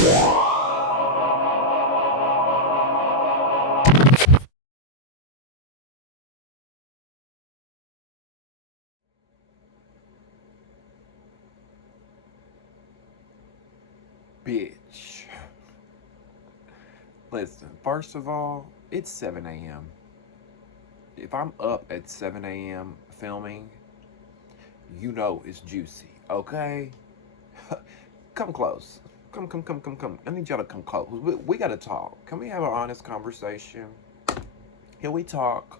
Bitch. Listen, first of all, it's 7 a.m. If I'm up at 7 a.m. filming, you know it's juicy, okay? Come close. Come. I need y'all to come close. We gotta talk. Can we have an honest conversation? Can we talk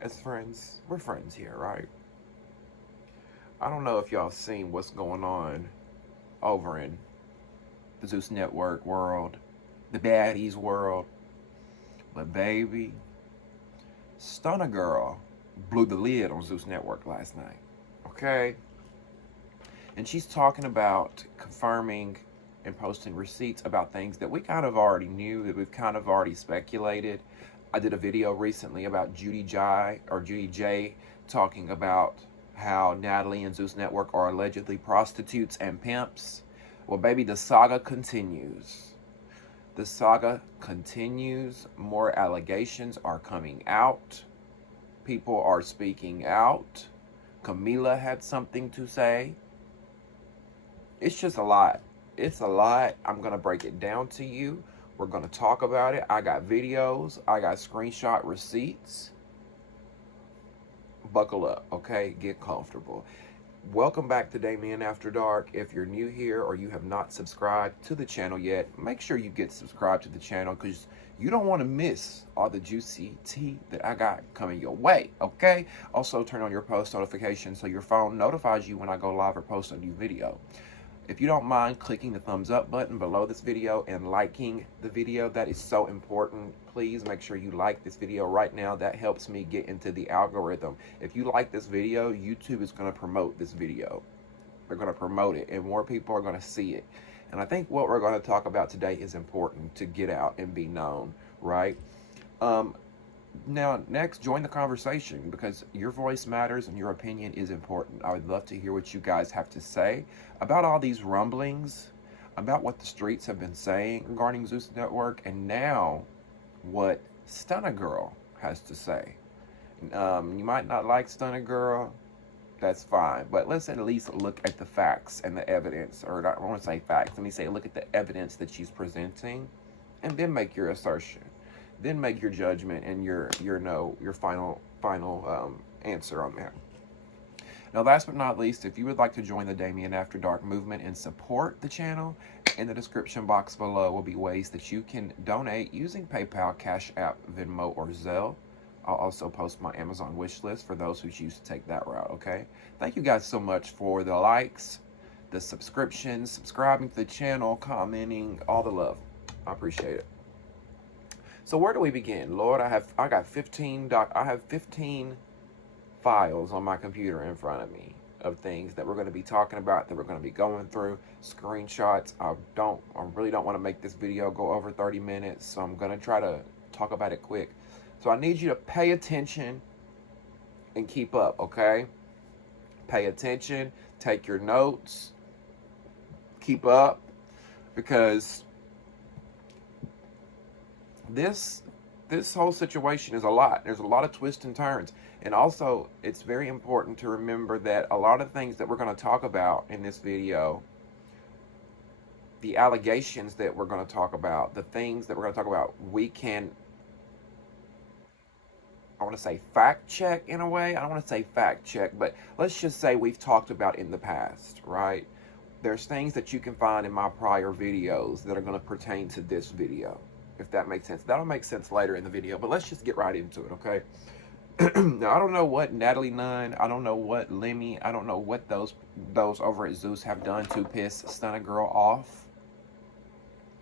as friends? We're friends here, right? I don't know if y'all seen what's going on over in the Zeus Network world, the baddies world, but baby, Stunna Girl blew the lid on Zeus Network last night, okay? And she's talking about confirming and posting receipts about things that we kind of already knew, that we've kind of already speculated. I did a video recently about Judy J talking about how Natalie and Zeus Network are allegedly prostitutes and pimps. Well, baby, the saga continues. The saga continues. More allegations are coming out. People are speaking out. Camilla had something to say. It's just a lot. It's a lot. I'm going to break it down to you. We're going to talk about it. I got videos. I got screenshot receipts. Buckle up, okay? Get comfortable. Welcome back to Damien After Dark. If you're new here or you have not subscribed to the channel yet, make sure you get subscribed to the channel because you don't want to miss all the juicy tea that I got coming your way, okay? Also, turn on your post notifications so your phone notifies you when I go live or post a new video. If you don't mind clicking the thumbs up button below this video and liking the video, that is so important. Please make sure you like this video right now. That helps me get into the algorithm. If you like this video, YouTube is going to promote this video. They're going to promote it and more people are going to see it. And I think what we're going to talk about today is important to get out and be known, right? Now, next, join the conversation because your voice matters and your opinion is important. I would love to hear what you guys have to say about all these rumblings, about what the streets have been saying regarding Zeus Network, and now what Stunna Girl has to say. You might not like Stunna Girl, that's fine, but let's at least look at the facts and the evidence, or I don't want to say facts, let me say look at the evidence that she's presenting, and then make your assertion. Then make your judgment and your final answer on that. Now, last but not least, if you would like to join the Damien After Dark movement and support the channel, in the description box below will be ways that you can donate using PayPal, Cash App, Venmo, or Zelle. I'll also post my Amazon wish list for those who choose to take that route, okay? Thank you guys so much for the likes, the subscriptions, subscribing to the channel, commenting, all the love. I appreciate it. So where do we begin? Lord, I got 15 files on my computer in front of me of things that we're going to be talking about, that we're going to be going through, screenshots. I really don't want to make this video go over 30 minutes, so I'm going to try to talk about it quick. So I need you to pay attention and keep up, okay? Pay attention, take your notes, keep up, because this whole situation is a lot. There's a lot of twists and turns. And also, it's very important to remember that a lot of things that we're going to talk about in this video, the allegations that we're going to talk about, the things that we're going to talk about, we can, I want to say fact check in a way. I don't want to say fact check, but let's just say we've talked about in the past, right? There's things that you can find in my prior videos that are going to pertain to this video, if that makes sense. That'll make sense later in the video, but let's just get right into it, okay? Now, I don't know what Natalie Nunn, I don't know what Lemmy, I don't know what those over at Zeus have done to piss Stunna Girl off,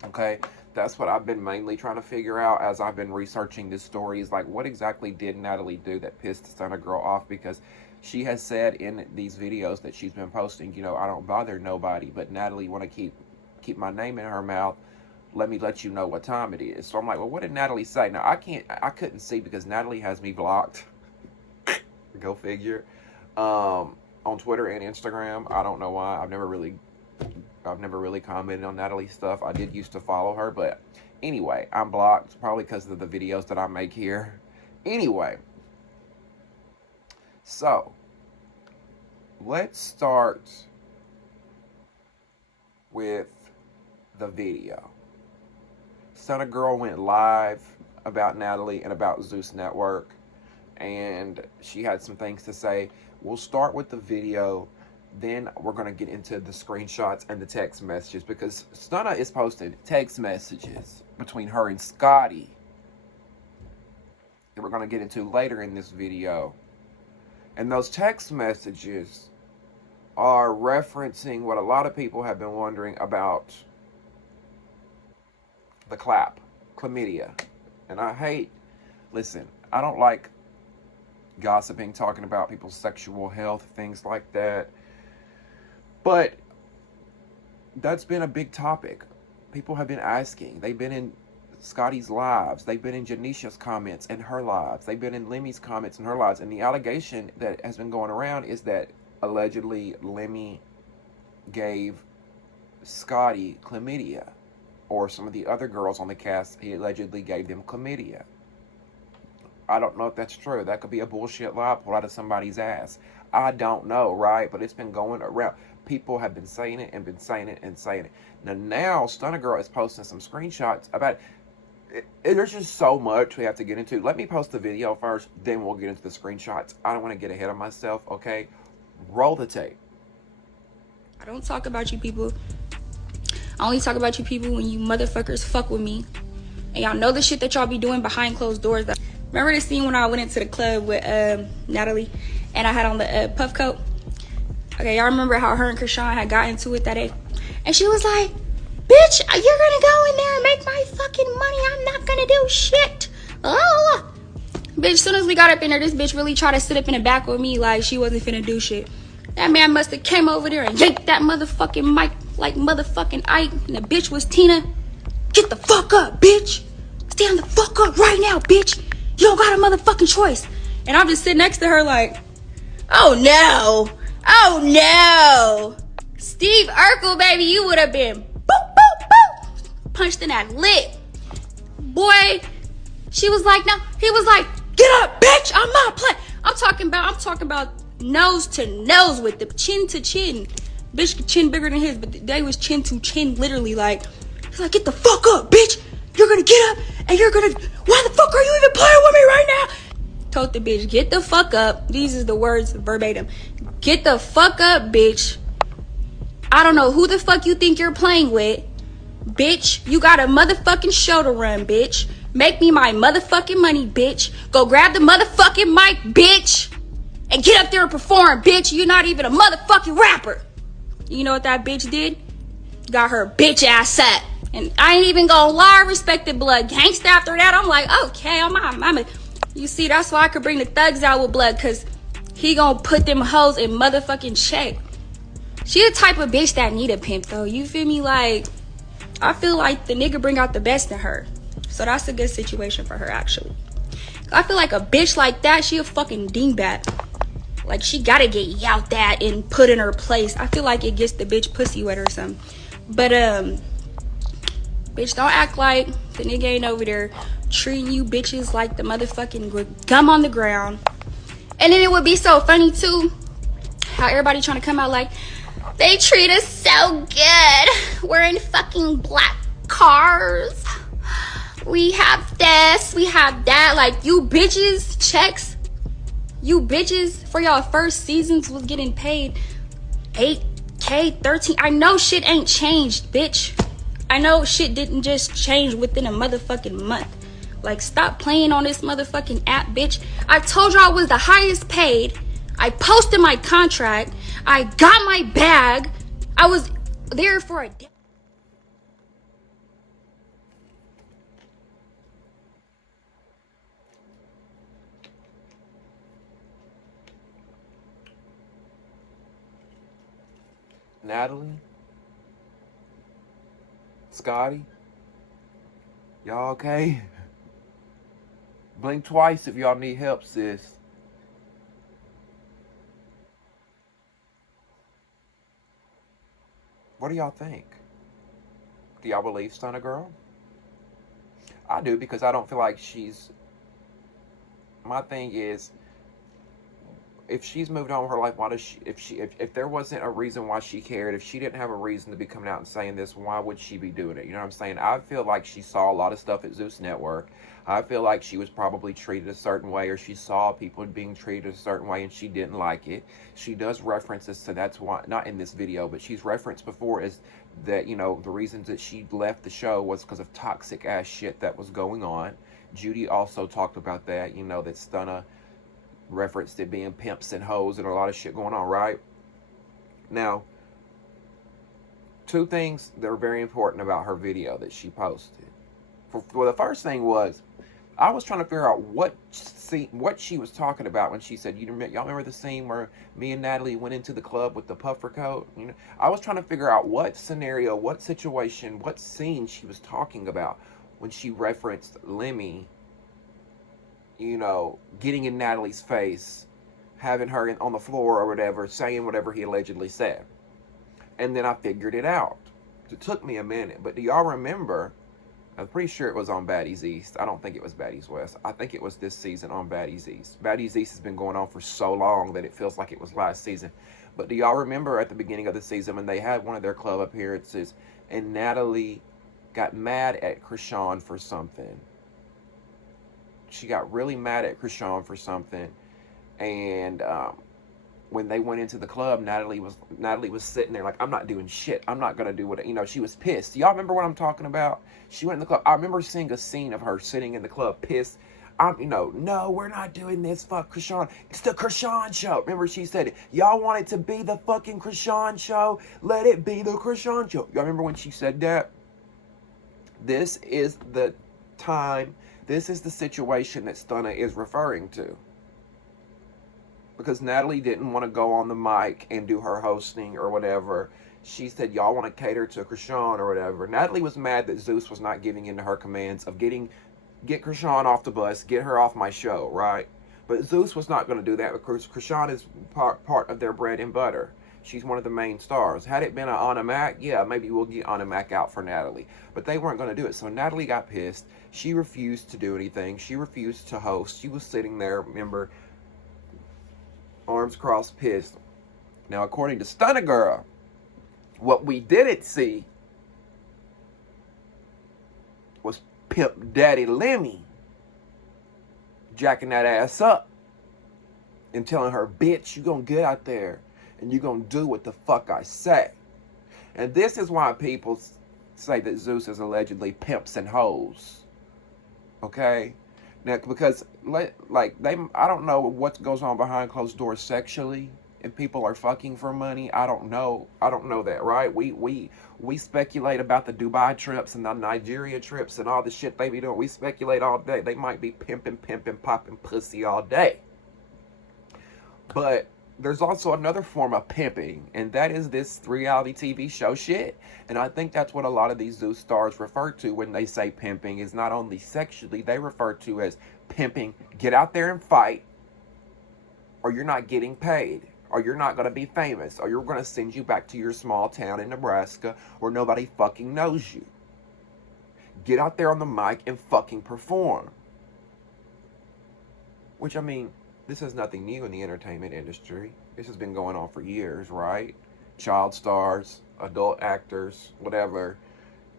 okay? That's what I've been mainly trying to figure out as I've been researching this story, is like, what exactly did Natalie do that pissed Stunna Girl off? Because she has said in these videos that she's been posting, you know, I don't bother nobody, but Natalie want to keep my name in her mouth. Let me let you know what time it is. So I'm like, well, what did Natalie say? Now, I couldn't see because Natalie has me blocked. Go figure. On Twitter and Instagram. I don't know why. I've never really I've never really commented on Natalie's stuff. I did used to follow her, but anyway, I'm blocked probably because of the videos that I make here. Anyway, so let's start with the video. Stunna Girl went live about Natalie and about Zeus Network, and she had some things to say. We'll start with the video, then we're going to get into the screenshots and the text messages, because Stunna is posting text messages between her and Scotty that we're going to get into later in this video. And those text messages are referencing what a lot of people have been wondering about the chlamydia. And listen, I don't like gossiping, talking about people's sexual health, things like that. But that's been a big topic. People have been asking. They've been in Scotty's lives. They've been in Janisha's comments and her lives. They've been in Lemmy's comments and her lives. And the allegation that has been going around is that allegedly Lemmy gave Scotty chlamydia, or some of the other girls on the cast, he allegedly gave them chlamydia. I don't know if that's true. That could be a bullshit lie pulled out of somebody's ass. I don't know, right? But it's been going around. People have been saying it and been saying it and saying it. Now Stunna Girl is posting some screenshots about it. There's just so much we have to get into. Let me post the video first, then we'll get into the screenshots. I don't want to get ahead of myself, okay? Roll the tape. I don't talk about you people. I only talk about you people when you motherfuckers fuck with me. And y'all know the shit that y'all be doing behind closed doors. Remember the scene when I went into the club with Natalie and I had on the puff coat? Okay, y'all remember how her and Krishan had got into it that day? And she was like, bitch, you're gonna go in there and make my fucking money. I'm not gonna do shit. Oh. Bitch, as soon as we got up in there, this bitch really tried to sit up in the back with me like she wasn't finna do shit. That man must have came over there and yanked that motherfucking mic like motherfucking Ike. And the bitch was Tina. Get the fuck up, bitch. Stand the fuck up right now, bitch. You don't got a motherfucking choice. And I'm just sitting next to her like, oh no. Oh no. Steve Urkel, baby, you would have been boop, boop, boop. Punched in that lip. Boy, she was like, no. He was like, get up, bitch. I'm not playing. I'm talking about nose to nose with the chin to chin. Bitch chin bigger than his, but they was chin to chin, literally. Like, he's like, get the fuck up, bitch. You're gonna get up and you're gonna, why the fuck are you even playing with me right now? Told the bitch, get the fuck up. These is the words verbatim. Get the fuck up, bitch. I don't know who the fuck you think you're playing with. Bitch, you got a motherfucking show to run, bitch. Make me my motherfucking money, bitch. Go grab the motherfucking mic, bitch. And get up there and perform, bitch. You're not even a motherfucking rapper. You know what that bitch did? Got her bitch ass up. And I ain't even gonna lie, respected blood gangsta after that. I'm like, okay, I'm a, you see, that's why I could bring the thugs out with blood, cause he gonna put them hoes in motherfucking check. She the type of bitch that need a pimp though, you feel me? Like, I feel like the nigga bring out the best in her. So that's a good situation for her, actually. I feel like a bitch like that, she a fucking dingbat. Like, she gotta get yelled at and put in her place. I feel like it gets the bitch pussy wet or something. But, bitch, don't act like the nigga ain't over there treating you bitches like the motherfucking gum on the ground. And then it would be so funny, too, how everybody trying to come out like, they treat us so good. We're in fucking black cars. We have this, we have that. Like, you bitches, checks. You bitches, for y'all first seasons was getting paid $8K, $13K. I know shit ain't changed, bitch. I know shit didn't just change within a motherfucking month. Like, stop playing on this motherfucking app, bitch. I told y'all I was the highest paid. I posted my contract. I got my bag. I was there for a day. Natalie, Scotty, y'all okay? Blink twice if y'all need help, sis. What do y'all think? Do y'all believe Stunna Girl? I do, because I don't feel like she's... My thing is, if she's moved on with her life, why does she... If there wasn't a reason why she cared, if she didn't have a reason to be coming out and saying this, why would she be doing it? You know what I'm saying? I feel like she saw a lot of stuff at Zeus Network. I feel like she was probably treated a certain way, or she saw people being treated a certain way and she didn't like it. She does references, so that's why, not in this video, but she's referenced before is that, you know, the reasons that she left the show was because of toxic ass shit that was going on. Judy also talked about that, you know, that Stunna referenced it being pimps and hoes and a lot of shit going on, right? Now, two things that are very important about her video that she posted. Well, the first thing was, I was trying to figure out what she was talking about when she said, y'all remember the scene where me and Natalie went into the club with the puffer coat? You know, I was trying to figure out what scenario, what situation, what scene she was talking about when she referenced Lemmy, you know, getting in Natalie's face, having her on the floor or whatever, saying whatever he allegedly said. And then I figured it out. It took me a minute, but do y'all remember? I'm pretty sure it was on Baddies East. I don't think it was Baddies West. I think it was this season on Baddies East. Baddies East has been going on for so long that it feels like it was last season. But do y'all remember at the beginning of the season when they had one of their club appearances and Natalie got mad at Krishan for something? She got really mad at Krishan for something. And when they went into the club, Natalie was sitting there like, I'm not doing shit. I'm not going to do what, you know, she was pissed. Y'all remember what I'm talking about? She went in the club. I remember seeing a scene of her sitting in the club pissed. You know, no, we're not doing this. Fuck Krishan. It's the Krishan show. Remember she said it. Y'all want it to be the fucking Krishan show? Let it be the Krishan show. Y'all remember when she said that? This is the time. This is the situation that Stunna is referring to. Because Natalie didn't want to go on the mic and do her hosting or whatever. She said, y'all want to cater to Krishan or whatever. Natalie was mad that Zeus was not giving in to her commands of get Krishan off the bus, get her off my show, right? But Zeus was not going to do that because Krishan is part of their bread and butter. She's one of the main stars. Had it been an Ahna Mac, yeah, maybe we'll get Ahna Mac out for Natalie. But they weren't going to do it. So Natalie got pissed. She refused to do anything. She refused to host. She was sitting there, remember, arms crossed, pissed. Now, according to Stunna Girl, what we didn't see was Pimp Daddy Lemmy jacking that ass up and telling her, bitch, you gonna get out there and you gonna do what the fuck I say. And this is why people say that Zeus is allegedly pimps and hoes. Okay? Now, because, like, I don't know what goes on behind closed doors sexually. If people are fucking for money, I don't know that, right? We speculate about the Dubai trips and the Nigeria trips and all the shit they be doing. We speculate all day. They might be pimping, popping pussy all day. But there's also another form of pimping, and that is this reality TV show shit. And I think that's what a lot of these Zeus stars refer to when they say pimping, is not only sexually, they refer to as pimping, get out there and fight, or you're not getting paid, or you're not going to be famous, or you're going to send you back to your small town in Nebraska where nobody fucking knows you. Get out there on the mic and fucking perform. Which, I mean, this is nothing new in the entertainment industry. This has been going on for years, right? Child stars, adult actors, whatever.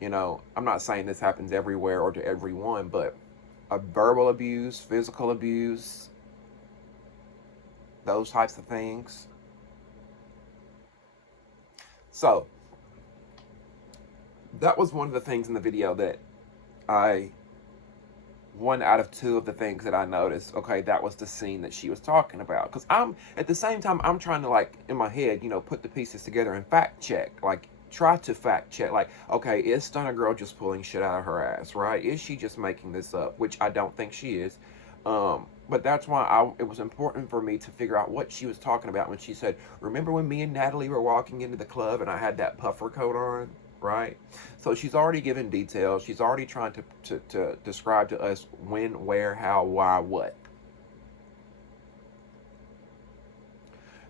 You know, I'm not saying this happens everywhere or to everyone, but verbal abuse, physical abuse, those types of things. So, that was one of the things in the video that one out of two of the things that I noticed, okay, that was the scene that she was talking about. Because at the same time, I'm trying to, like, in my head, you know, put the pieces together and fact check. Like, try to fact check. Like, okay, is Stunna Girl just pulling shit out of her ass, right? Is she just making this up? Which I don't think she is. But that's why it was important for me to figure out what she was talking about when she said, remember when me and Natalie were walking into the club and I had that puffer coat on? Right? So she's already given details. She's already trying to describe to us when, where, how, why, what.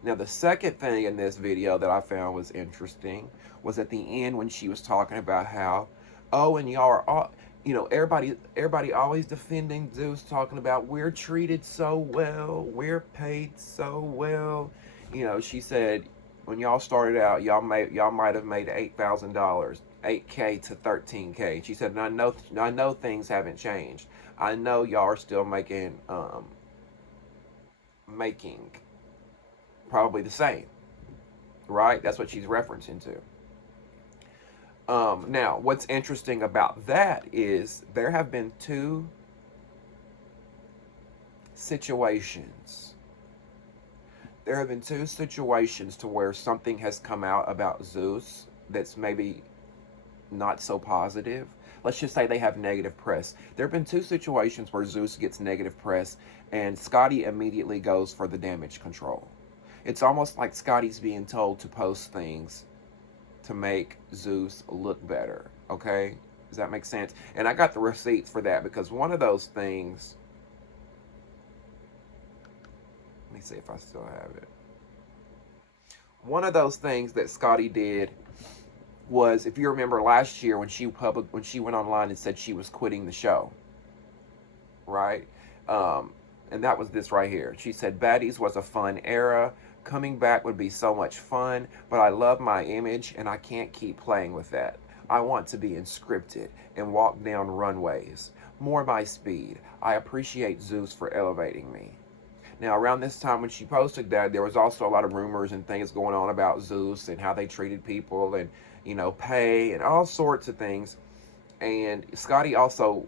Now, the second thing in this video that I found was interesting was at the end when she was talking about how, oh, and y'all are all, you know, everybody always defending Zeus, talking about we're treated so well, we're paid so well. You know, she said when y'all started out, y'all might have made $8,000, $8K to $13K. She said, and I know things haven't changed. I know y'all are still making probably the same, right? That's what she's referencing to. Now, what's interesting about that is there have been two situations. There have been two situations to where something has come out about Zeus that's maybe not so positive. Let's just say they have negative press. There have been two situations where Zeus gets negative press and Scotty immediately goes for the damage control. It's almost like Scotty's being told to post things to make Zeus look better, okay? Does that make sense? And I got the receipts for that because one of those things, let me see if I still have it. One of those things that Scotty did was, if you remember last year when she went online and said she was quitting the show, right? And that was this right here. She said, Baddies was a fun era. Coming back would be so much fun, but I love my image and I can't keep playing with that. I want to be inscripted and walk down runways. More my speed. I appreciate Zeus for elevating me. Now, around this time when she posted that, there was also a lot of rumors and things going on about Zeus and how they treated people and, you know, pay and all sorts of things. And Scotty also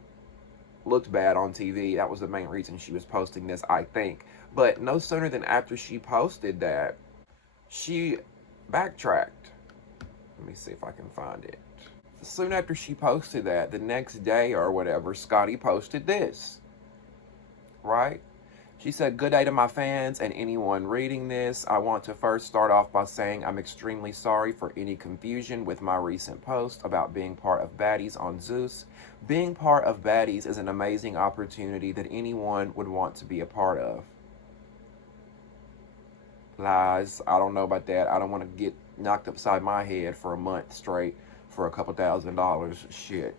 looked bad on TV. That was the main reason she was posting this, I think. But no sooner than after she posted that, she backtracked. Let me see if I can find it. Soon after she posted that, the next day or whatever, Scotty posted this. Right? She said, good day to my fans and anyone reading this. I want to first start off by saying I'm extremely sorry for any confusion with my recent post about being part of Baddies on Zeus. Being part of Baddies is an amazing opportunity that anyone would want to be a part of. Lies. I don't know about that. I don't want to get knocked upside my head for a month straight for a couple $1,000. Shit.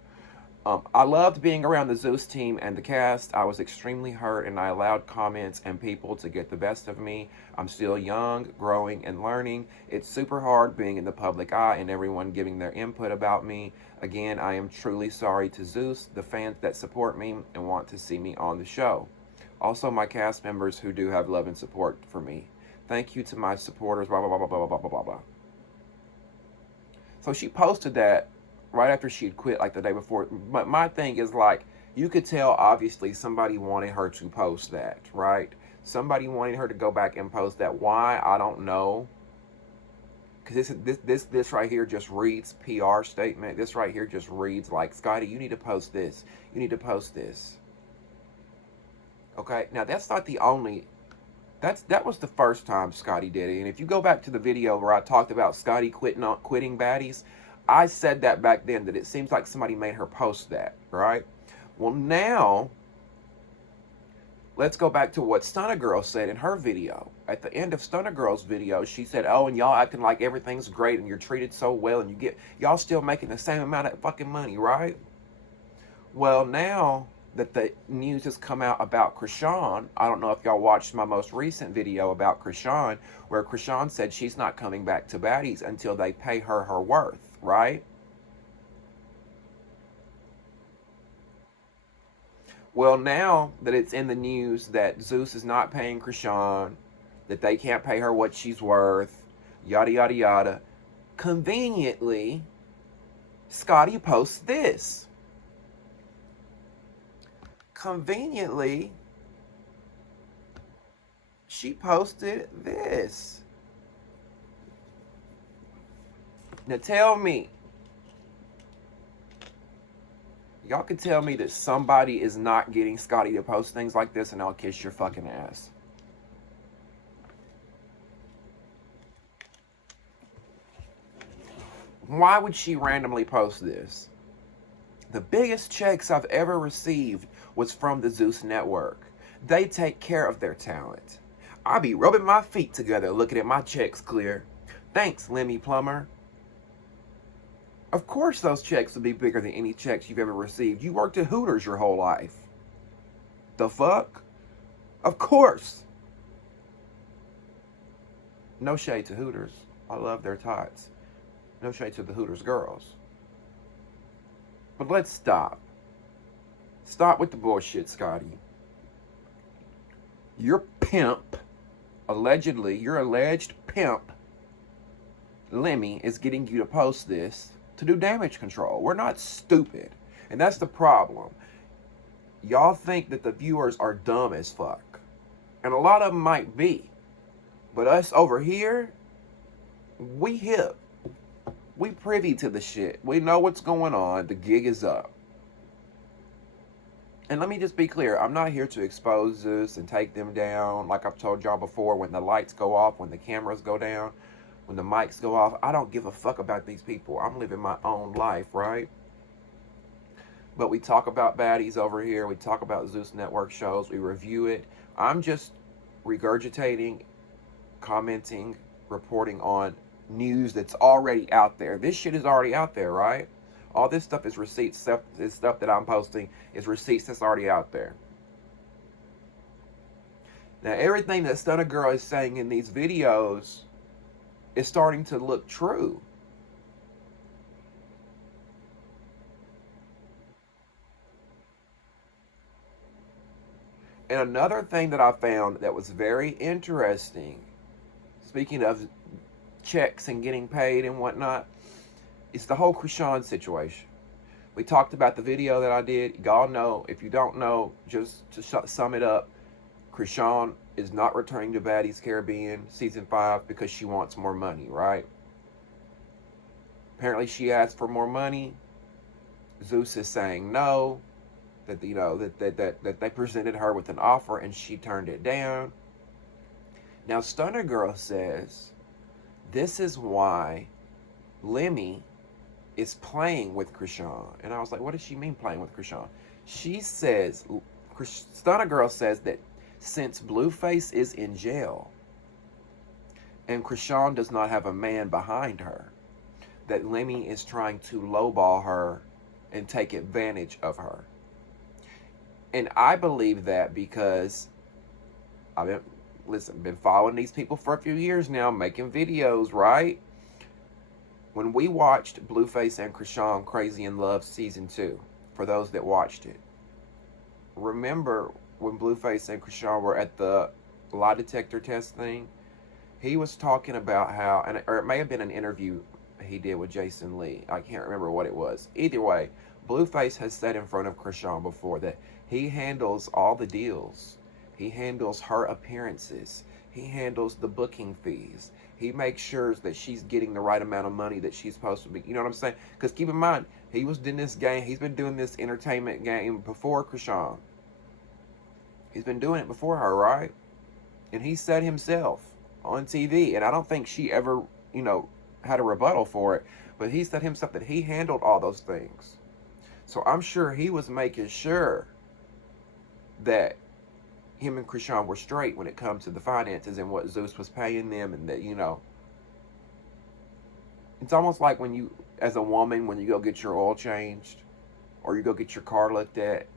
I loved being around the Zeus team and the cast. I was extremely hurt and I allowed comments and people to get the best of me. I'm still young, growing, and learning. It's super hard being in the public eye and everyone giving their input about me. Again, I am truly sorry to Zeus, the fans that support me and want to see me on the show. Also, my cast members who do have love and support for me. Thank you to my supporters, blah, blah, blah, blah, blah, blah, blah, blah. So she posted that right after she'd quit, like the day before. But my thing is, like, you could tell, obviously, somebody wanted her to post that, right? Somebody wanted her to go back and post that. Why? I don't know. Because this right here just reads PR statement. This right here just reads like, Scotty, you need to post this. You need to post this. Okay? Now, that's not the only... That was the first time Scotty did it. And if you go back to the video where I talked about Scotty quitting Baddies, I said that back then, that it seems like somebody made her post that, right? Well, now, let's go back to what Stunna Girl said in her video. At the end of Stunna Girl's video, she said, oh, and y'all acting like everything's great and you're treated so well and y'all still making the same amount of fucking money, right? Well, now that the news has come out about Krishan, I don't know if y'all watched my most recent video about Krishan, where Krishan said she's not coming back to Baddies until they pay her her worth, right? Well, now that it's in the news that Zeus is not paying Krishan, that they can't pay her what she's worth, yada, yada, yada, conveniently, Scotty posts this. Conveniently, she posted this. Now tell me, y'all can tell me that somebody is not getting Scotty to post things like this and I'll kiss your fucking ass. Why would she randomly post this? The biggest checks I've ever received was from the Zeus Network. They take care of their talent. I be rubbing my feet together looking at my checks clear. Thanks, Lemmy Plumber. Of course those checks would be bigger than any checks you've ever received. You worked at Hooters your whole life. The fuck? Of course. No shade to Hooters. I love their tots. No shade to the Hooters girls. But let's stop. Stop with the bullshit, Scotty. Your pimp, allegedly, your alleged pimp, Lemmy, is getting you to post this to do damage control. We're not stupid. And that's the problem. Y'all think that the viewers are dumb as fuck. And a lot of them might be. But us over here, we hip. We privy to the shit. We know what's going on. The gig is up. And let me just be clear. I'm not here to expose Zeus and take them down. Like I've told y'all before, when the lights go off, when the cameras go down, when the mics go off, I don't give a fuck about these people. I'm living my own life, right? But we talk about baddies over here. We talk about Zeus Network shows. We review it. I'm just regurgitating, commenting, reporting on news that's already out there. This shit is already out there, right? All this stuff is receipts. Stuff that I'm posting is receipts that's already out there. Now, everything that Stunna Girl is saying in these videos is starting to look true. And another thing that I found that was very interesting, speaking of checks and getting paid and whatnot, is the whole Krishan situation. We talked about the video that I did. Y'all know. If you don't know, just to sum it up, Krishan is not returning to Baddies Caribbean Season 5 because she wants more money, right? Apparently she asked for more money. Zeus is saying no. That, you know, that they presented her with an offer and she turned it down. Now Stunna Girl says this is why Lemmy is playing with Krishan. And I was like, what does she mean playing with Krishan? She says, Stunna Girl says that since Blueface is in jail and Krishan does not have a man behind her, that Lemmy is trying to lowball her and take advantage of her. And I believe that because I've been following these people for a few years now, making videos, right? When we watched Blueface and Krishan Crazy in Love Season 2, for those that watched it, remember when Blueface and Krishan were at the lie detector test thing? He was talking about how, or it may have been an interview he did with Jason Lee. I can't remember what it was. Either way, Blueface has said in front of Krishan before that he handles all the deals. He handles her appearances. He handles the booking fees. He makes sure that she's getting the right amount of money that she's supposed to be. You know what I'm saying? Because keep in mind, he was in this game. He's been doing this entertainment game before Krishan. He's been doing it before her, right? And he said himself on TV, and I don't think she ever, you know, had a rebuttal for it, but he said himself that he handled all those things. So I'm sure he was making sure that him and Krishan were straight when it comes to the finances and what Zeus was paying them, and that, you know, it's almost like when you, as a woman, when you go get your oil changed or you go get your car looked at,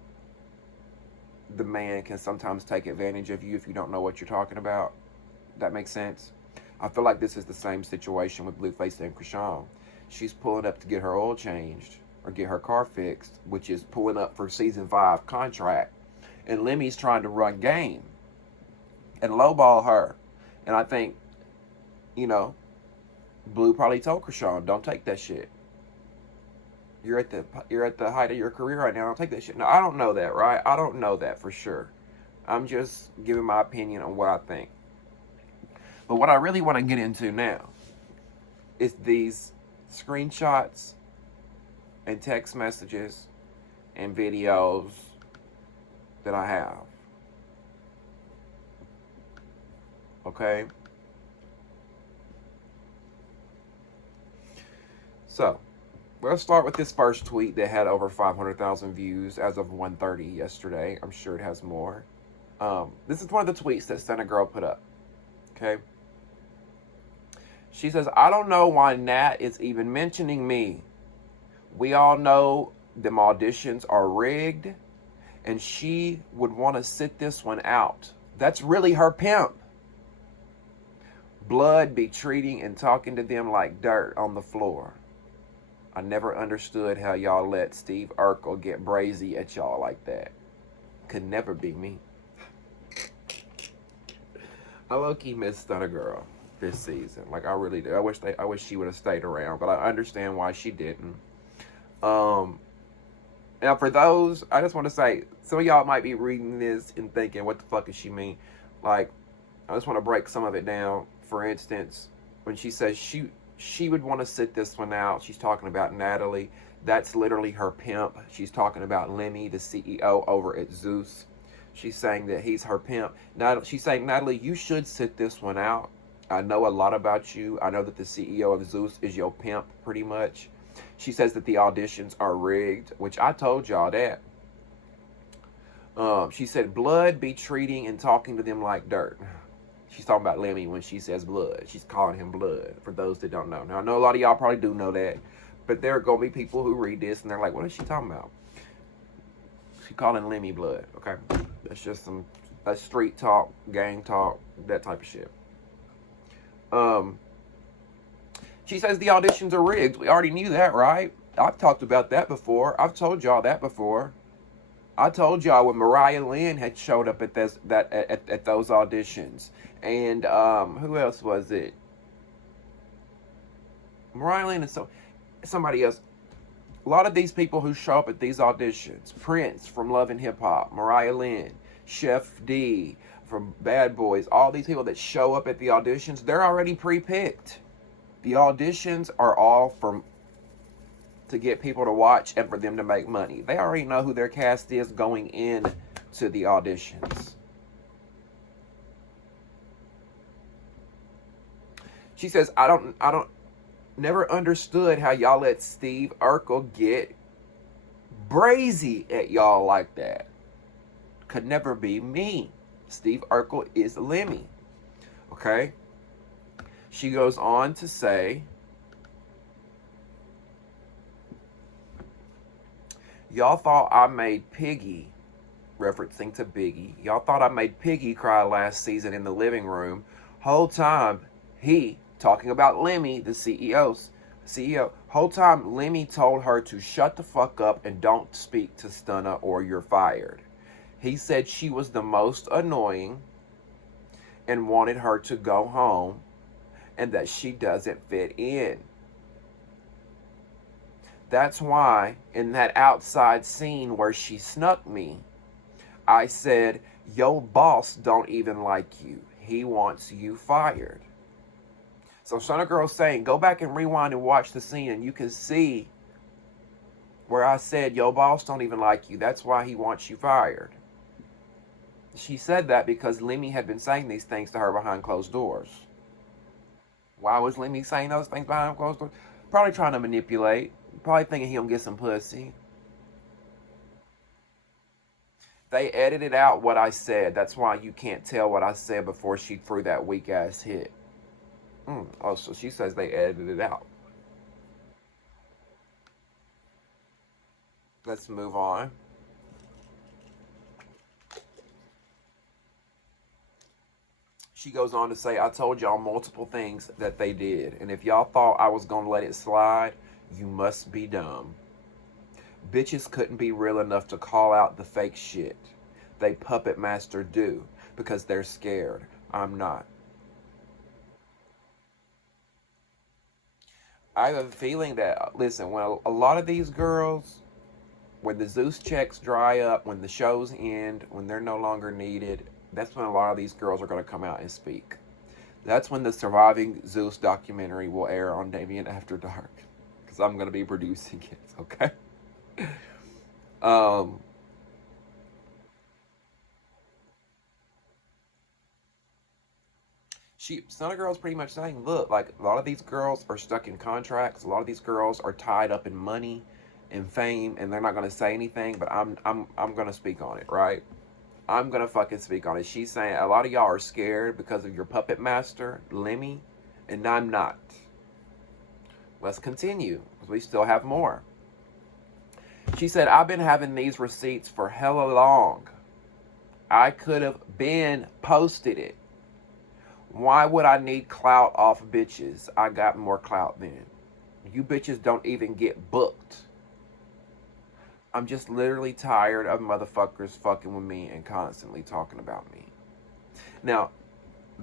the man can sometimes take advantage of you if you don't know what you're talking about. That makes sense? I feel like this is the same situation with Blueface and Krishan. She's pulling up to get her oil changed or get her car fixed, which is pulling up for Season 5 contract. And Lemmy's trying to run game and lowball her. And I think, you know, Blue probably told Krishan, don't take that shit. You're at the height of your career right now. Don't take that shit. Now, I don't know that, right? I don't know that for sure. I'm just giving my opinion on what I think. But what I really want to get into now is these screenshots and text messages and videos that I have. Okay? So, let's start with this first tweet that had over 500,000 views as of 1:30 yesterday. I'm sure it has more. This is one of the tweets that Stunna Girl put up. Okay. She says, I don't know why Nat is even mentioning me. We all know them auditions are rigged, and she would want to sit this one out. That's really her pimp. Blood be treating and talking to them like dirt on the floor. I never understood how y'all let Steve Urkel get brazy at y'all like that. Could never be me. I low-key miss Stunna Girl this season. Like, I really do. I wish she would have stayed around, but I understand why she didn't. Now for those, I just want to say, some of y'all might be reading this and thinking, what the fuck does she mean? Like, I just want to break some of it down. For instance, when she says she would want to sit this one out, she's talking about Natalie. That's literally her pimp. She's talking about Lemmy, the CEO over at Zeus. She's saying that he's her pimp. She's saying, Natalie, you should sit this one out. I know a lot about you. I know that the CEO of Zeus is your pimp, pretty much. She says that the auditions are rigged, which I told y'all that. She said, blood be treating and talking to them like dirt. She's talking about Lemmy when she says blood. She's calling him blood, for those that don't know. Now, I know a lot of y'all probably do know that, but there are going to be people who read this and they're like, what is she talking about? She's calling Lemmy blood, okay? That's just that's street talk, gang talk, that type of shit. She says the auditions are rigged. We already knew that, right? I've talked about that before. I've told y'all that before. I told y'all when Mariah Lynn had showed up at those auditions. And who else was it? Mariah Lynn and somebody else. A lot of these people who show up at these auditions, Prince from Love and Hip Hop, Mariah Lynn, Chef D from Bad Boys, all these people that show up at the auditions, they're already pre-picked. The auditions are all to get people to watch and for them to make money. They already know who their cast is going in to the auditions. She says, I don't never understood how y'all let Steve Urkel get brazy at y'all like that. Could never be me. Steve Urkel is Lemmy. Okay? She goes on to say, y'all thought I made Piggy, referencing to Biggie, y'all thought I made Piggy cry last season in the living room. Whole time, talking about Lemmy, the CEO, whole time Lemmy told her to shut the fuck up and don't speak to Stunna or you're fired. He said she was the most annoying and wanted her to go home and that she doesn't fit in. That's why in that outside scene where she snuck me, I said, yo boss don't even like you. He wants you fired. So Stunna Girl's saying, go back and rewind and watch the scene and you can see where I said, yo boss don't even like you. That's why he wants you fired. She said that because Lemmy had been saying these things to her behind closed doors. Why was Lemmy saying those things behind closed doors? Probably trying to manipulate. Probably thinking he'll get some pussy. They edited out what I said. That's why you can't tell what I said before she threw that weak ass hit. Oh, so she says they edited it out. Let's move on. She goes on to say, I told y'all multiple things that they did. And if y'all thought I was going to let it slide, you must be dumb. Bitches couldn't be real enough to call out the fake shit. They puppet master do because they're scared. I'm not. I have a feeling that, listen, when a lot of these girls, when the Zeus checks dry up, when the shows end, when they're no longer needed, that's when a lot of these girls are going to come out and speak. That's when the Surviving Zeus documentary will air on Damien After Dark. Because I'm going to be producing it, okay? Stunna Girl's pretty much saying, look, like, a lot of these girls are stuck in contracts. A lot of these girls are tied up in money and fame, and they're not going to say anything, but I'm going to speak on it, right? I'm gonna fucking speak on it. She's saying a lot of y'all are scared because of your puppet master, Lemmy, and I'm not. Let's continue, because we still have more. She said, I've been having these receipts for hella long. I could have been posted it. Why would I need clout off bitches? I got more clout than. You bitches don't even get booked. I'm just literally tired of motherfuckers fucking with me and constantly talking about me. Now,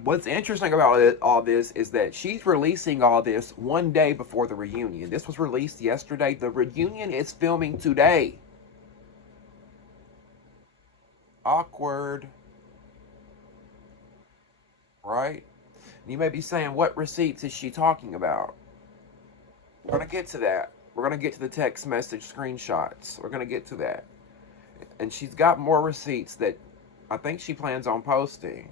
what's interesting about all this is that she's releasing all this one day before the reunion. This was released yesterday. The reunion is filming today. Awkward. Right? You may be saying, what receipts is she talking about? We're going to get to that. We're going to get to the text message screenshots. We're going to get to that. And she's got more receipts that I think she plans on posting.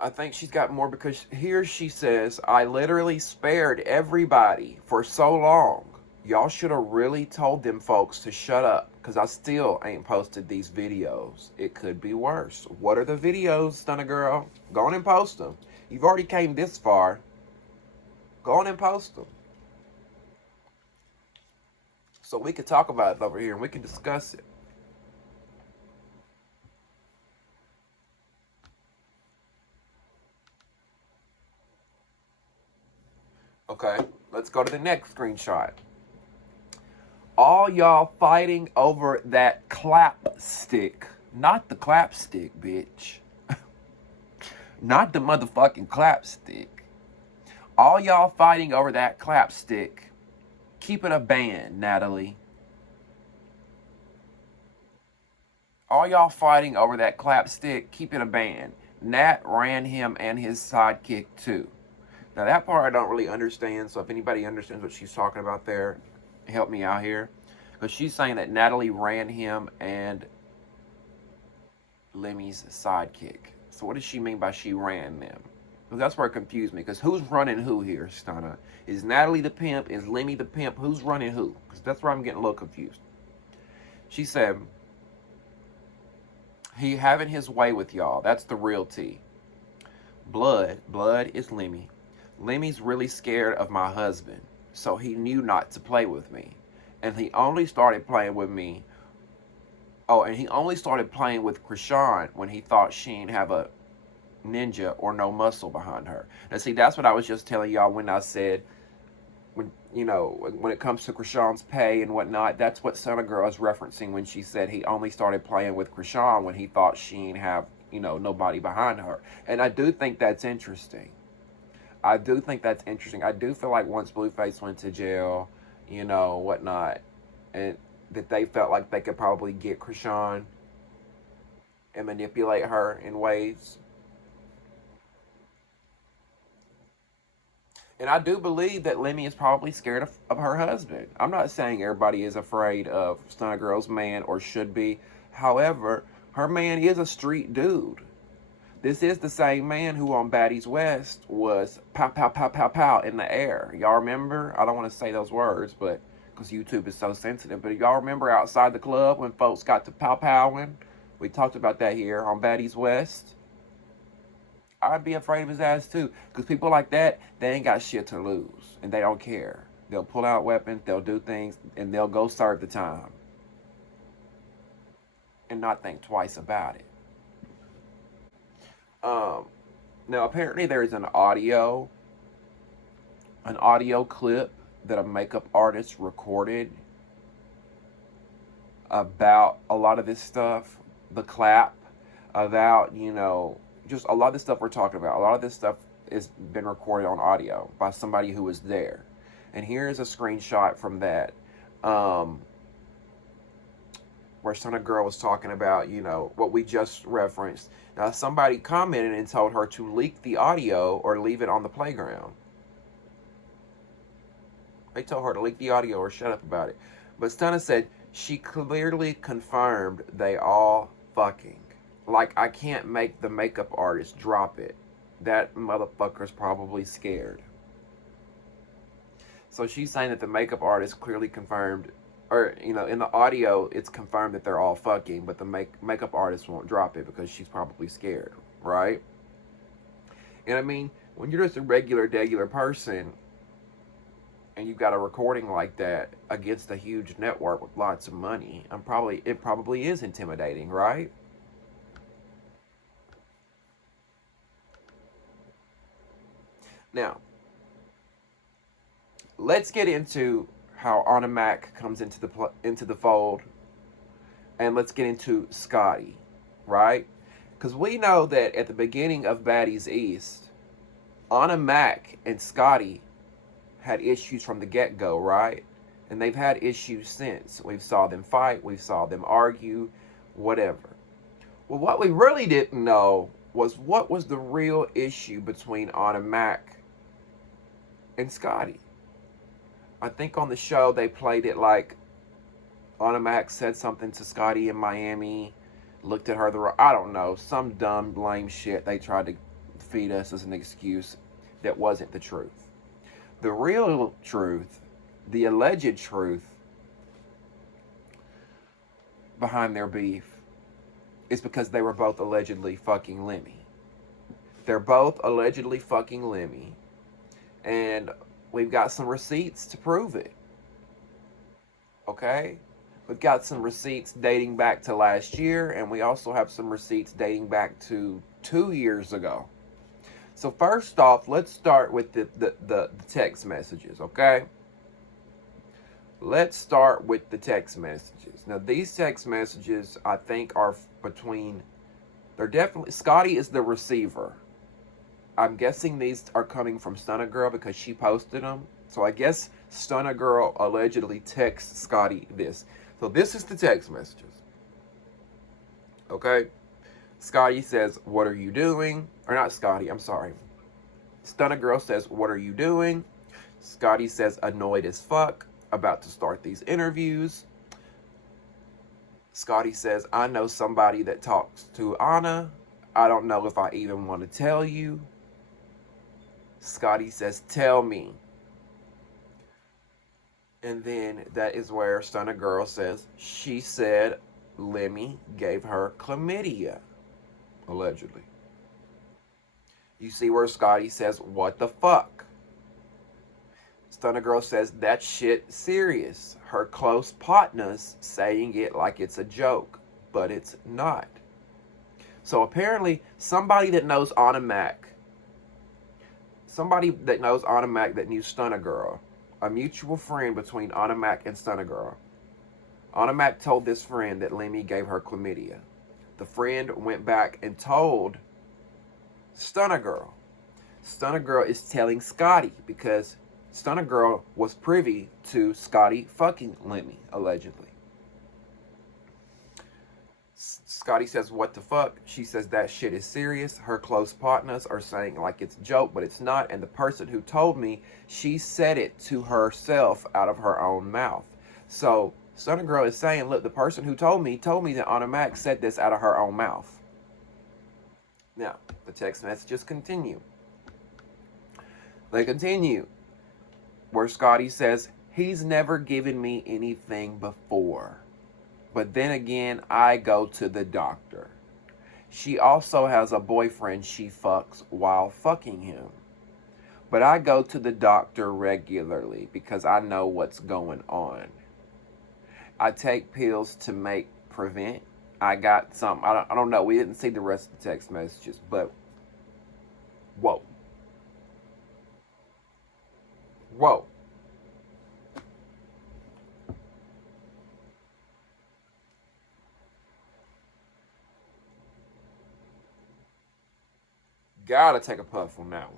I think she's got more because here she says, I literally spared everybody for so long. Y'all should have really told them folks to shut up, because I still ain't posted these videos. It could be worse. What are the videos, Stunna Girl? Go on and post them. You've already came this far. Go on and post them. So we could talk about it over here and we can discuss it. Okay, let's go to the next screenshot. All y'all fighting over that clap stick. Not the clap stick, bitch. Not the motherfucking clap stick. All y'all fighting over that clap stick. Keep it a band, Natalie. All y'all fighting over that clap stick. Keep it a band. Nat ran him and his sidekick too. Now that part I don't really understand, so if anybody understands what she's talking about there, help me out here. Because she's saying that Natalie ran him and Lemmy's sidekick. So what does she mean by she ran them? Because that's where it confused me. Because who's running who here, Stunna? Is Natalie the pimp? Is Lemmy the pimp? Who's running who? Because that's where I'm getting a little confused. She said, he having his way with y'all. That's the real tea. Blood is Lemmy. Lemmy's really scared of my husband, so he knew not to play with me. And he only started playing with me. Oh, and he only started playing with Krishan when he thought she didn't have a ninja or no muscle behind her. Now, see, that's what I was just telling y'all when I said, when it comes to Krishan's pay and whatnot, that's what Stunna Girl is referencing when she said he only started playing with Krishan when he thought she didn't have, nobody behind her. And I do think that's interesting. I do feel like once Blueface went to jail, whatnot, and that they felt like they could probably get Krishan and manipulate her in ways. And I do believe that Lemmy is probably scared of her husband. I'm not saying everybody is afraid of Stunna Girl's man or should be. However, her man is a street dude. This is the same man who on Baddies West was pow, pow, pow, pow, pow in the air. Y'all remember? I don't want to say those words, but because YouTube is so sensitive. But y'all remember outside the club when folks got to pow powing? We talked about that here on Baddies West. I'd be afraid of his ass too. Because people like that, they ain't got shit to lose. And they don't care. They'll pull out weapons, they'll do things, and they'll go serve the time. And not think twice about it. Now apparently there's an audio clip that a makeup artist recorded about a lot of this stuff, the clap, about, just a lot of the stuff we're talking about. A lot of this stuff has been recorded on audio by somebody who was there. And here's a screenshot from that, where Stunna Girl was talking about, what we just referenced. Now, somebody commented and told her to leak the audio or leave it on the playground. They told her to leak the audio or shut up about it. But Stunna said she clearly confirmed they all fucking. Like, I can't make the makeup artist drop it. That motherfucker's probably scared. So she's saying that the makeup artist clearly confirmed, or in the audio, it's confirmed that they're all fucking, but the makeup artist won't drop it because she's probably scared, right? And I mean, when you're just a regular person, and you've got a recording like that against a huge network with lots of money, it probably is intimidating, right? Now, let's get into how Ahna Mac comes into the fold, and let's get into Scotty, right? Because we know that at the beginning of Baddies East, Ahna Mac and Scotty had issues from the get-go, right? And they've had issues since. We've saw them fight, we saw them argue, whatever. Well, what we really didn't know was what was the real issue between Ahna Mac and Scotty. I think on the show they played it like Ahna Mac said something to Scotty in Miami, looked at her I don't know, some dumb, lame shit they tried to feed us as an excuse that wasn't the truth. The real truth, the alleged truth behind their beef is because they were both allegedly fucking Lemmy. They're both allegedly fucking Lemmy. And we've got some receipts to prove it. Okay? We've got some receipts dating back to last year, and we also have some receipts dating back to 2 years ago. So first off, let's start with the text messages, okay? Let's start with the text messages. Now, these text messages, I think, are they're definitely, Scotty is the receiver. I'm guessing these are coming from Stunna Girl because she posted them. So I guess Stunna Girl allegedly texts Scotty this. So this is the text messages. Okay? Scotty says, "What are you doing?" Or not Scotty, I'm sorry. Stunna Girl says, "What are you doing?" Scotty says, "Annoyed as fuck. About to start these interviews." Scotty says, "I know somebody that talks to Ahna. I don't know if I even want to tell you." Scotty says, "Tell me." And then that is where Stunna Girl says, she said Lemmy gave her chlamydia. Allegedly. You see where Scotty says, "What the fuck?" Stunna Girl says, "That shit serious." Her close partners saying it like it's a joke, but it's not. So apparently, somebody that knows Ahna Mac, that knew Stunna Girl, a mutual friend between Ahna Mac and Stunna Girl. Ahna Mac told this friend that Lemmy gave her chlamydia. The friend went back and told Stunna Girl. Stunna Girl is telling Scotty because Stunna Girl was privy to Scotty fucking Lemmy, allegedly. Scotty says, "What the fuck?" She says, "That shit is serious. Her close partners are saying like it's a joke, but it's not. And the person who told me, she said it to herself out of her own mouth." So Stunna Girl is saying, look, the person who told me that Ahna Mac said this out of her own mouth. Now, the text messages continue. They continue where Scotty says, "He's never given me anything before. But then again, I go to the doctor. She also has a boyfriend she fucks while fucking him. But I go to the doctor regularly because I know what's going on. I take pills to prevent. I got some, I don't know. We didn't see the rest of the text messages, but whoa. Whoa. Gotta take a puff on that one.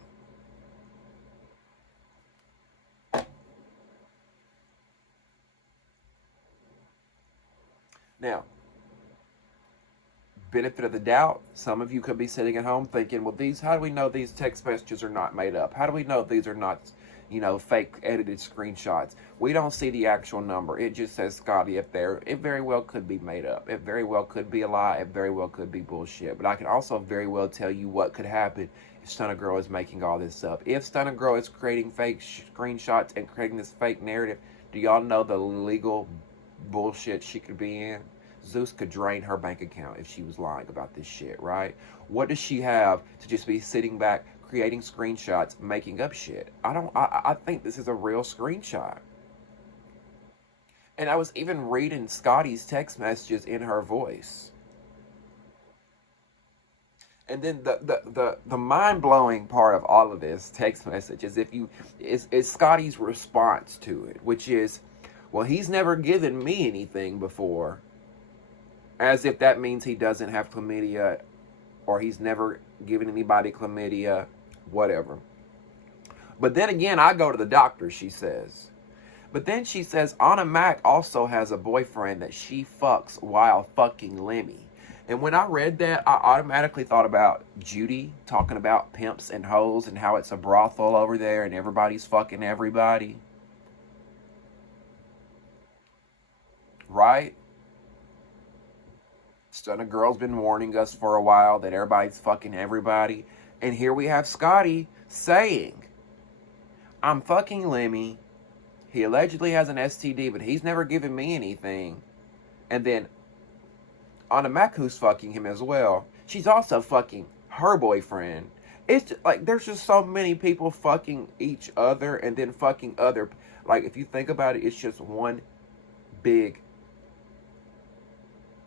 Now, benefit of the doubt, some of you could be sitting at home thinking, well, how do we know these text messages are not made up? How do we know these are not fake edited screenshots. We don't see the actual number. It just says Scotty up there. It very well could be made up. It very well could be a lie. It very well could be bullshit. But I can also very well tell you what could happen if Stunna Girl is making all this up. If Stunna Girl is creating fake screenshots and creating this fake narrative, do y'all know the legal bullshit she could be in? Zeus could drain her bank account if she was lying about this shit, right? What does she have to just be sitting back, creating screenshots, making up shit? I think this is a real screenshot. And I was even reading Scotty's text messages in her voice. And then the mind-blowing part of all of this text message is Scotty's response to it, which is, well, he's never given me anything before. As if that means he doesn't have chlamydia, or he's never given anybody chlamydia, whatever. But then again, I go to the doctor, she says. But then she says Ahna Mac also has a boyfriend that she fucks while fucking Lemmy. And when I read that, I automatically thought about Judy talking about pimps and hoes and how it's a brothel over there and everybody's fucking everybody. Right? Stunna Girl's been warning us for a while that everybody's fucking everybody. And here we have Scotty saying, I'm fucking Lemmy. He allegedly has an STD, but he's never given me anything. And then Ahna Mac, who's fucking him as well, she's also fucking her boyfriend. It's just, like, there's just so many people fucking each other and then fucking other. Like, if you think about it, it's just one big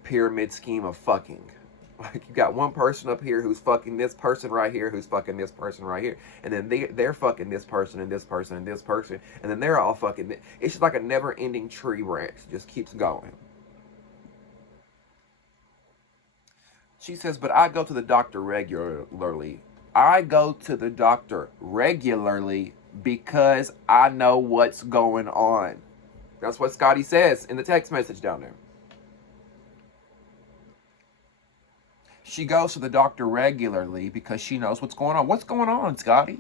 pyramid scheme of fucking. Like, you got one person up here who's fucking this person right here, who's fucking this person right here, and then they're fucking this person and this person and this person, and then they're all fucking. It's just like a never-ending tree branch. It just keeps going. She says, but I go to the doctor regularly. I go to the doctor regularly because I know what's going on. That's what Scotty says in the text message down there. She goes to the doctor regularly because she knows what's going on. What's going on, Scotty?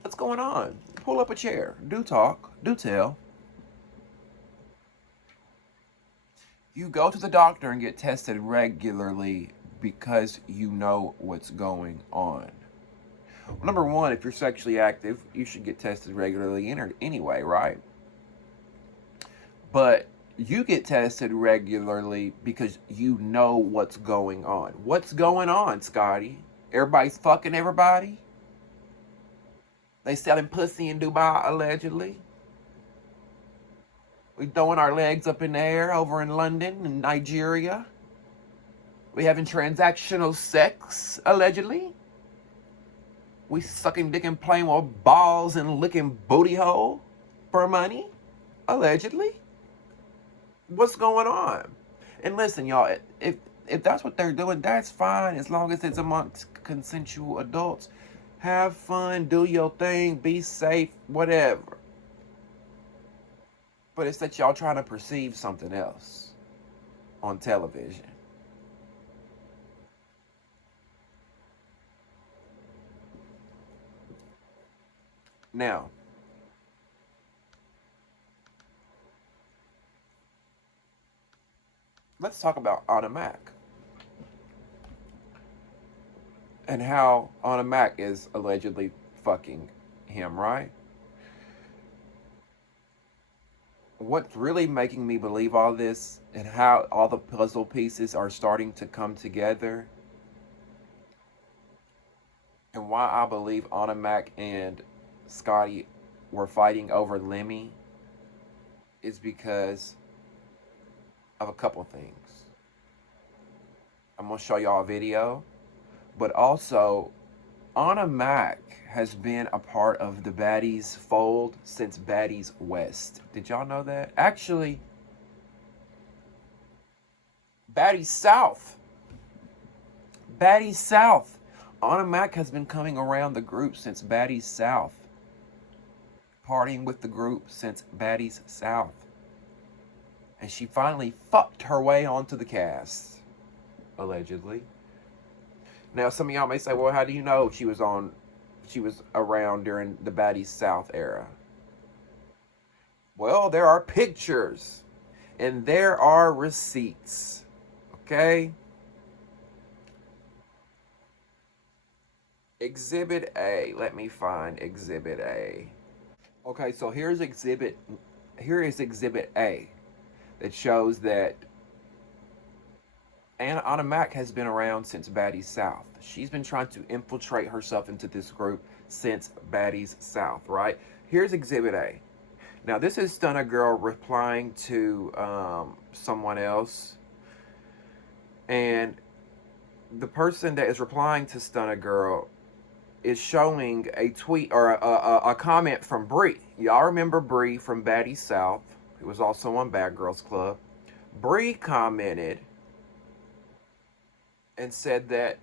What's going on? Pull up a chair. Do talk. Do tell. You go to the doctor and get tested regularly because you know what's going on. Well, number one, if you're sexually active, you should get tested regularly anyway, right? But you get tested regularly because you know what's going on. What's going on, Scotty? Everybody's fucking everybody? They selling pussy in Dubai, allegedly? We throwing our legs up in the air over in London and Nigeria? We having transactional sex, allegedly? We sucking dick and playing with balls and licking booty hole for money, allegedly? What's going on? And listen, y'all, if that's what they're doing, that's fine, as long as it's amongst consensual adults. Have fun, do your thing, be safe, whatever. But it's that y'all trying to perceive something else on television. Now, let's talk about Ahna Mac. And how Ahna Mac is allegedly fucking him, right? What's really making me believe all this and how all the puzzle pieces are starting to come together, and why I believe Ahna Mac and Scotty were fighting over Lemmy, is because of a couple things. I'm going to show y'all a video, but also Ahna Mac has been a part of the Baddies fold since Baddies West. Did y'all know that? Actually, Baddies South. Baddies South. Ahna Mac has been coming around the group since Baddies South. Partying with the group since Baddies South. And she finally fucked her way onto the cast, allegedly. Now, some of y'all may say, well, how do you know she was around during the Baddies South era? Well, there are pictures and there are receipts. Okay? Exhibit A. Let me find Exhibit A. Okay, so here is Exhibit A that shows that Ahna Mac has been around since Baddies South. She's been trying to infiltrate herself into this group since Baddies South, right? Here's Exhibit A. Now, this is Stunna Girl replying to someone else. And the person that is replying to Stunna Girl is showing a tweet or a comment from Bree. Y'all remember Bree from Baddies South, who was also on Bad Girls Club. Bree commented and said that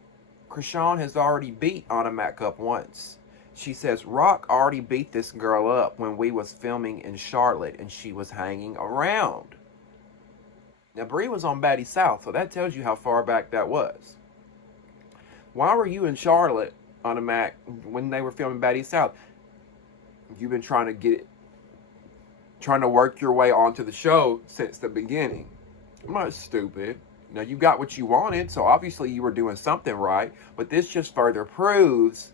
Krishan has already beat Ahna Mac up once. She says, Rock already beat this girl up when we was filming in Charlotte and she was hanging around. Now, Bree was on Baddies South, so that tells you how far back that was. Why were you in Charlotte, Ahna Mac, when they were filming Baddies South? You've been trying to work your way onto the show since the beginning. I'm not stupid. Now, you got what you wanted, so obviously you were doing something right. But this just further proves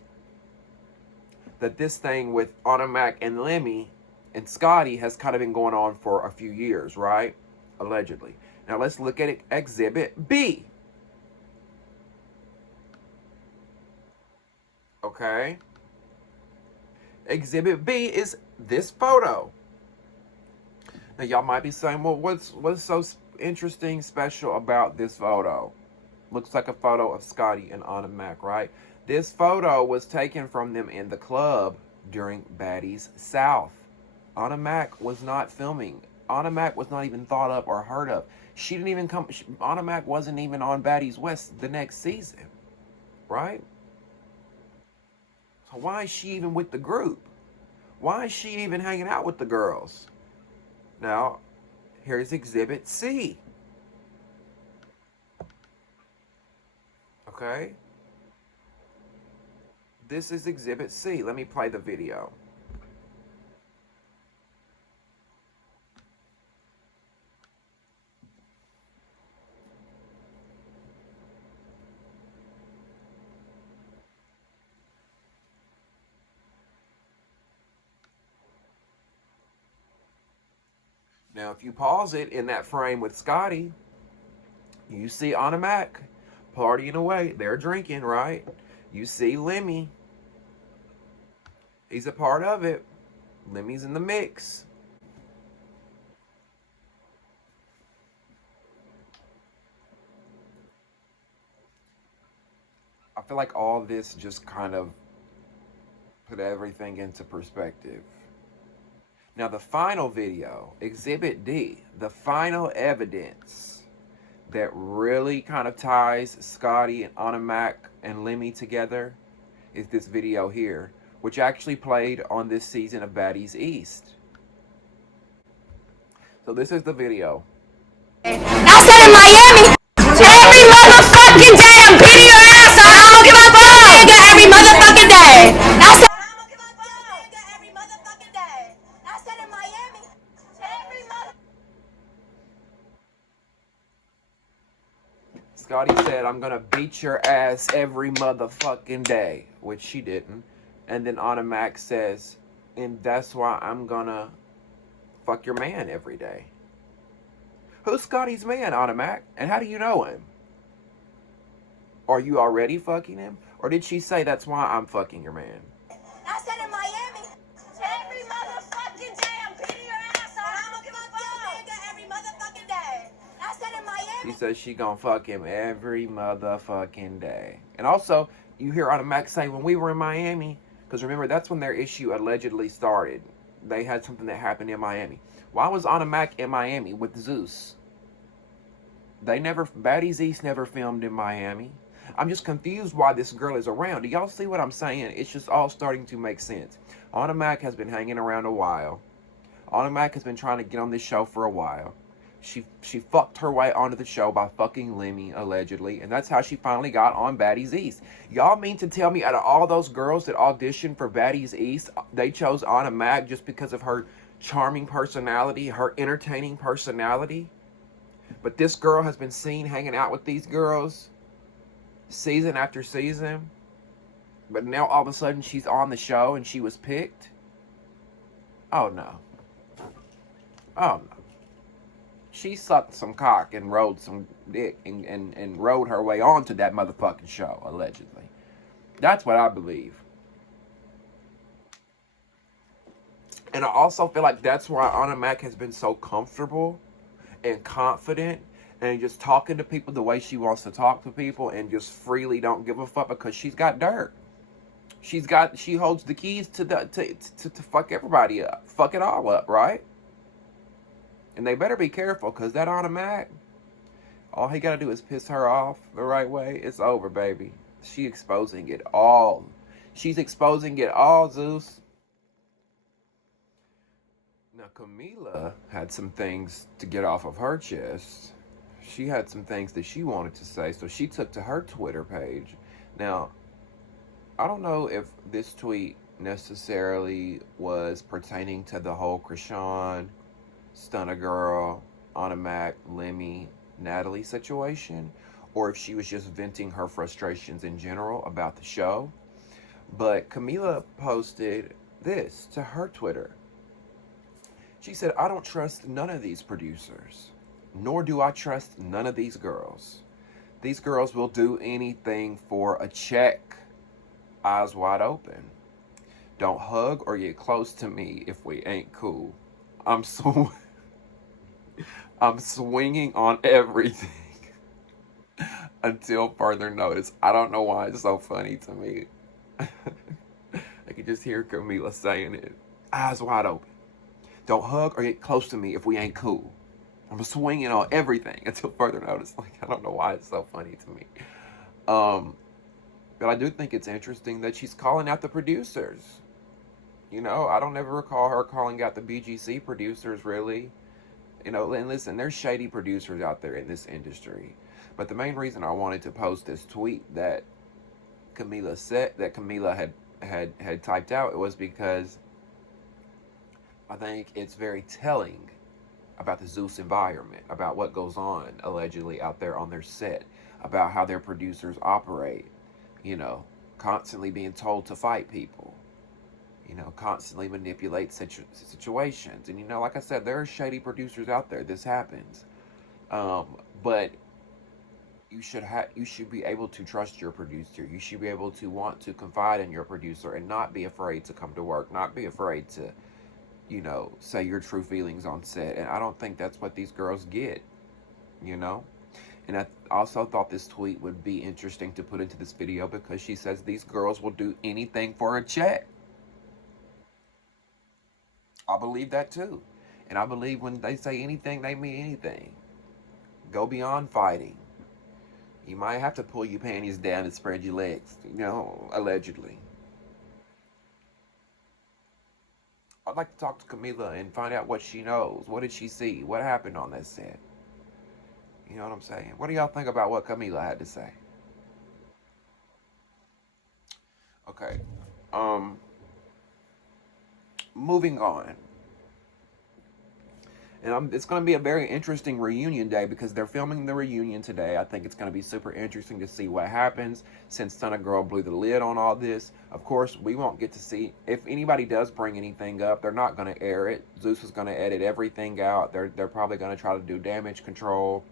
that this thing with Ahna Mac and Lemmy and Scotty has kind of been going on for a few years, right? Allegedly. Now, let's look at Exhibit B. Okay? Exhibit B is this photo. Now, y'all might be saying, well, what's so interesting, special about this photo? Looks like a photo of Scotty and Ahna Mac, right? This photo was taken from them in the club during Baddies South. Ahna Mac was not filming. Ahna Mac was not even thought up or heard of. She didn't even come. Ahna Mac wasn't even on Baddies West the next season, right? So why is she even with the group? Why is she even hanging out with the girls? Now, here's Exhibit C. Okay? This is Exhibit C. Let me play the video. Now, if you pause it in that frame with Scotty, you see Ahna Mac partying away. They're drinking, right? You see Lemmy. He's a part of it. Lemmy's in the mix. I feel like all this just kind of put everything into perspective. Now, the final video, Exhibit D, the final evidence that really kind of ties Scotty and Ahna Mac and Lemmy together is this video here, which actually played on this season of Baddies East. So this is the video. I said in Miami, every motherfucking day I'm beating your ass, so I don't give a fuck, nigga, every motherfucking day. I said I don't give a fuck, nigga, every motherfucking day. I said in Miami, every mother. Scotty said, I'm gonna beat your ass every motherfucking day, which she didn't. And then Ahna Mac says, and that's why I'm gonna fuck your man every day. Who's Scotty's man, Ahna Mac? And how do you know him? Are you already fucking him? Or did she say that's why I'm fucking your man? I said in Miami, every motherfucking day I'm beating your ass, so I don't give a fuck, nigga, every motherfucking day. I said in Miami. She says she gonna fuck him every motherfucking day. And also, you hear Ahna Mac say, when we were in Miami, because remember, that's when their issue allegedly started. They had something that happened in Miami. Why was Ahna Mac in Miami with Zeus? Baddies East never filmed in Miami. I'm just confused why this girl is around. Do y'all see what I'm saying? It's just all starting to make sense. Ahna Mac has been hanging around a while. Ahna Mac has been trying to get on this show for a while. She fucked her way onto the show by fucking Lemmy, allegedly, and that's how she finally got on Baddies East. Y'all mean to tell me out of all those girls that auditioned for Baddies East, they chose Ahna Mac just because of her charming personality, her entertaining personality? But this girl has been seen hanging out with these girls season after season, but now all of a sudden she's on the show and she was picked? Oh no. Oh no. She sucked some cock and rode some dick and rode her way onto that motherfucking show, allegedly. That's what I believe. And I also feel like that's why Ahna Mac has been so comfortable and confident and just talking to people the way she wants to talk to people and just freely don't give a fuck, because she's got dirt. She holds the keys to fuck everybody up. Fuck it all up, right? And they better be careful, because that Ahna Mac, all he got to do is piss her off the right way. It's over, baby. She's exposing it all. She's exposing it all, Zeus. Now, Camilla had some things to get off of her chest. She had some things that she wanted to say, so she took to her Twitter page. Now, I don't know if this tweet necessarily was pertaining to the whole Krishan, Stunna Girl, Ahna Mac, Lemmy, Natalie situation, or if she was just venting her frustrations in general about the show. But Camilla posted this to her Twitter. She said, "I don't trust none of these producers, nor do I trust none of these girls. These girls will do anything for a check. Eyes wide open. Don't hug or get close to me if we ain't cool. I'm swinging on everything until further notice." I don't know why it's so funny to me. I can just hear Camilla saying it. Eyes wide open. Don't hug or get close to me if we ain't cool. I'm swinging on everything until further notice. Like, I don't know why it's so funny to me. But I do think it's interesting that she's calling out the producers. You know, I don't ever recall her calling out the BGC producers, really. You know, and listen, there's shady producers out there in this industry. But the main reason I wanted to post this tweet that Camilla had typed out, it was because I think it's very telling about the Zeus environment, about what goes on allegedly out there on their set, about how their producers operate, you know, constantly being told to fight people, you know, constantly manipulate situations. And, you know, like I said, there are shady producers out there. This happens. But you should be able to trust your producer. You should be able to want to confide in your producer and not be afraid to come to work, not be afraid to, you know, say your true feelings on set. And I don't think that's what these girls get, you know? And I also thought this tweet would be interesting to put into this video, because she says these girls will do anything for a check. I believe that too. And I believe when they say anything, they mean anything. Go beyond fighting. You might have to pull your panties down and spread your legs, you know, allegedly. I'd like to talk to Camilla and find out what she knows. What did she see? What happened on that set? You know what I'm saying? What do y'all think about what Camilla had to say? Okay. Moving on. And it's going to be a very interesting reunion day, because they're filming the reunion today. I think it's going to be super interesting to see what happens, since Stunna Girl blew the lid on all this. Of course, we won't get to see. If anybody does bring anything up, they're not going to air it. Zeus is going to edit everything out. They're probably going to try to do damage control.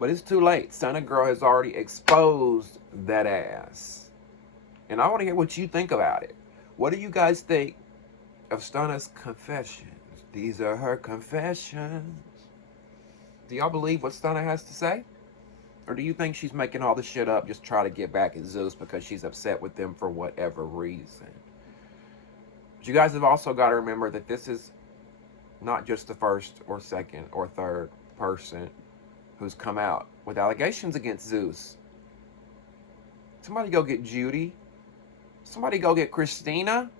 But it's too late. Stunna Girl has already exposed that ass. And I want to hear what you think about it. What do you guys think of Stunna's confessions? These are her confessions. Do y'all believe what Stunna has to say? Or do you think she's making all this shit up just try to get back at Zeus because she's upset with them for whatever reason? But you guys have also got to remember that this is not just the first or second or third person who's come out with allegations against Zeus. Somebody go get Judy. Somebody go get Christina.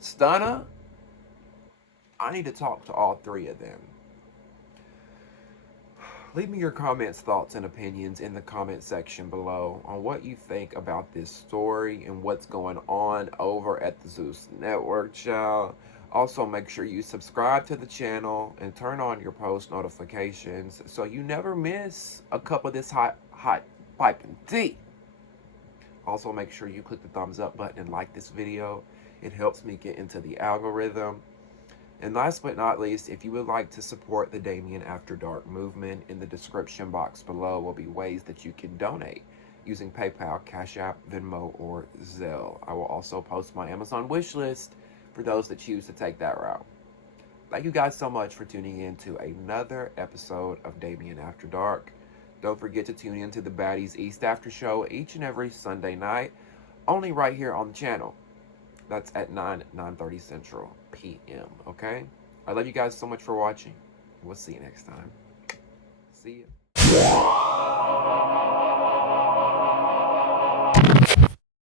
Stunna. I need to talk to all three of them. Leave me your comments, thoughts, and opinions in the comment section below on what you think about this story and what's going on over at the Zeus Network, child. Also, make sure you subscribe to the channel and turn on your post notifications so you never miss a cup of this hot piping tea. Also, make sure you click the thumbs up button and like this video. It helps me get into the algorithm. And last but not least, if you would like to support the Damien After Dark movement, in the description box below will be ways that you can donate using PayPal, Cash App, Venmo, or Zelle. I will also post my Amazon wish list for those that choose to take that route. Thank you guys so much for tuning in to another episode of Damien After Dark. Don't forget to tune in to the Baddies East After Show each and every Sunday night, only right here on the channel. That's at 9:30 Central PM, okay? I love you guys so much for watching. We'll see you next time. See ya.